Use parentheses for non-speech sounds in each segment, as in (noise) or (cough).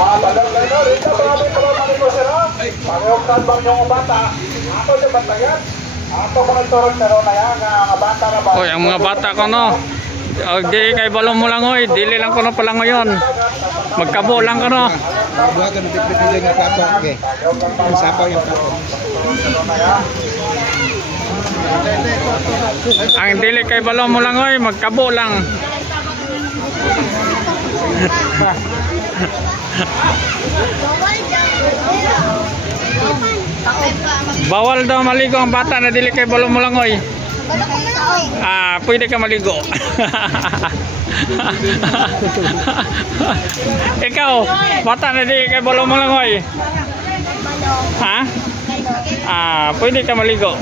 Balang na ito. Rito, marami pa naman ito, sir. ha? Pangyaw bang yung bata. Ako yung bata. Ako mga turong pero na yan. Nga bata na ba? Oy, ang mga bata ko no. Og di kay balong mo lang oy, dili lang ko na pala ngayon. Magkabo lang ko no. Buhat na pipili nga plato. Okay. Ang sapaw yung plato. Ang dili kay balong mo lang oy, magkabo lang. (laughs) Bawal daw maligo ang bata na dili kay balong mo lang oy. Ah, pwede ka maligo. (laughs) Ikaw, bata na dili kay balong mo lang oy. Ha? Ah, pwede ka maligo. (laughs)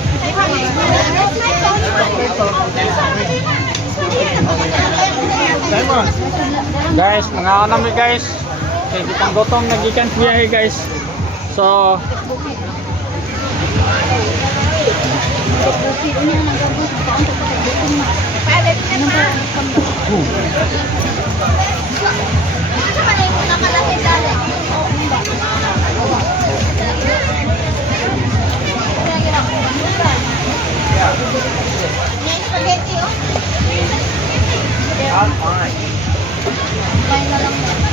(laughs) guys, mga nami guys. Kaya kitang gotong nagikan biyahe guys. So, Kain na lang mo.